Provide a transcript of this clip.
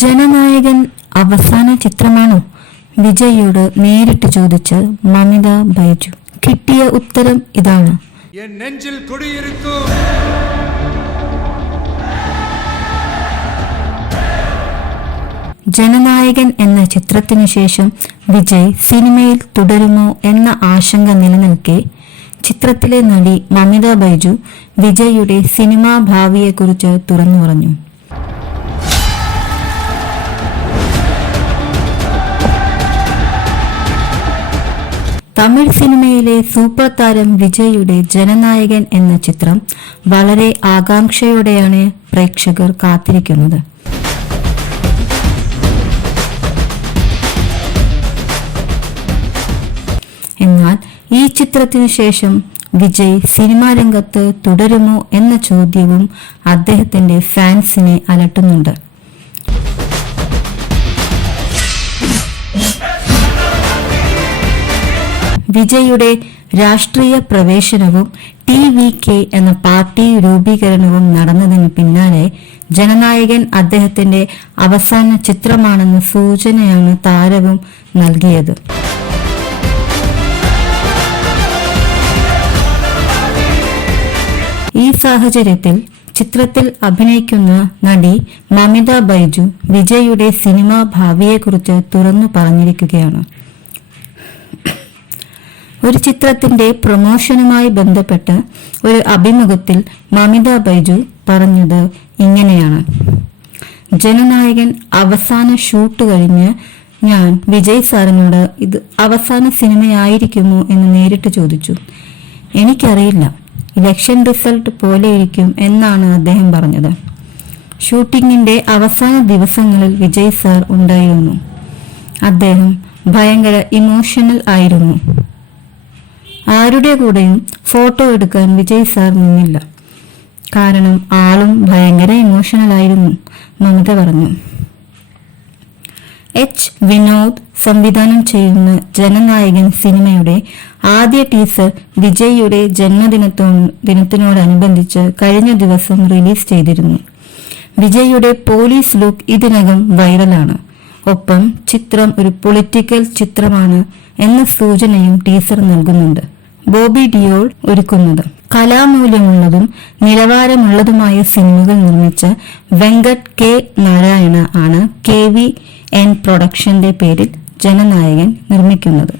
ജനനായകൻ അവസാന ചിത്രമാണോ? വിജയിയോട് നേരിട്ട് ചോദിച്ച് മമിത ബൈജു. കിട്ടിയ ഉത്തരം ഇതാണ്. ജനനായകൻ എന്ന ചിത്രത്തിനു ശേഷം വിജയ് സിനിമയിൽ തുടരുമോ എന്ന ആശങ്ക നിലനിൽക്കെ ചിത്രത്തിലെ നടി മമിത ബൈജു വിജയിയുടെ സിനിമാ ഭാവിയെക്കുറിച്ച് തുറന്നു പറഞ്ഞു. തമിഴ് സിനിമയിലെ സൂപ്പർ താരം വിജയിയുടെ ജനനായകൻ എന്ന ചിത്രം വളരെ ആകാംക്ഷയോടെയാണ് പ്രേക്ഷകർ കാത്തിരിക്കുന്നത്. എന്നാൽ ഈ ചിത്രത്തിനു ശേഷം വിജയ് സിനിമാ രംഗത്ത് തുടരുമോ എന്ന ചോദ്യവും അദ്ദേഹത്തിന്റെ ഫാൻസിനെ അലട്ടുന്നുണ്ട്. വിജയിയുടെ രാഷ്ട്രീയ പ്രവേശനവും TVK എന്ന പാർട്ടി രൂപീകരണവും നടന്നതിന് പിന്നാലെ ജനനായകൻ അദ്ദേഹത്തിന്റെ അവസാന ചിത്രമാണെന്ന സൂചനയാണ് താരവും നൽകിയത്. ഈ സാഹചര്യത്തിൽ ചിത്രത്തിൽ അഭിനയിക്കുന്ന നടി മമിത ബൈജു വിജയിയുടെ സിനിമാ ഭാവിയെക്കുറിച്ച് തുറന്നു പറഞ്ഞിരിക്കുകയാണ്. ഒരു ചിത്രത്തിന്റെ പ്രൊമോഷനുമായി ബന്ധപ്പെട്ട് ഒരു അഭിമുഖത്തിൽ മമിത ബൈജു പറഞ്ഞത് ഇങ്ങനെയാണ്. ജനനായകൻ അവസാന ഷൂട്ട് കഴിഞ്ഞ് ഞാൻ വിജയ് സാറിനോട് ഇത് അവസാന സിനിമയായിരിക്കുമോ എന്ന് നേരിട്ട് ചോദിച്ചു. എനിക്കറിയില്ല, ഇലക്ഷൻ റിസൾട്ട് പോലെയിരിക്കും എന്നാണ് അദ്ദേഹം പറഞ്ഞത്. ഷൂട്ടിങ്ങിന്റെ അവസാന ദിവസങ്ങളിൽ വിജയ് സാർ ഉണ്ടായിരുന്നു. അദ്ദേഹം ഭയങ്കര ഇമോഷണൽ ആയിരുന്നു. ആരുടെ കൂടെയും ഫോട്ടോ എടുക്കാൻ വിജയ് സാർ നിന്നില്ല. കാരണം ആളും ഭയങ്കര ഇമോഷണൽ ആയിരുന്നു, മമിത പറഞ്ഞു. വിനോദ് സംവിധാനം ചെയ്യുന്ന ജനനായകൻ സിനിമയുടെ ആദ്യ ടീസർ വിജയിയുടെ ജന്മദിനത്തോടനുബന്ധിച്ച് കഴിഞ്ഞ ദിവസം റിലീസ് ചെയ്തിരുന്നു. വിജയിയുടെ പോലീസ് ലുക്ക് ഇതിനകം വൈറലാണ്. ഒപ്പം ചിത്രം ഒരു പൊളിറ്റിക്കൽ ചിത്രമാണ് എന്ന സൂചനയും ടീസർ നൽകുന്നുണ്ട്. ബോബി ഡിയോൾ ഒരുക്കുന്നത്. കലാമൂല്യമുള്ളതും നിലവാരമുള്ളതുമായ സിനിമകൾ നിർമ്മിച്ച വെങ്കട് കെ നാരായണ ആണ് KVN പ്രൊഡക്ഷന്റെ പേരിൽ ജനനായകൻ നിർമ്മിക്കുന്നത്.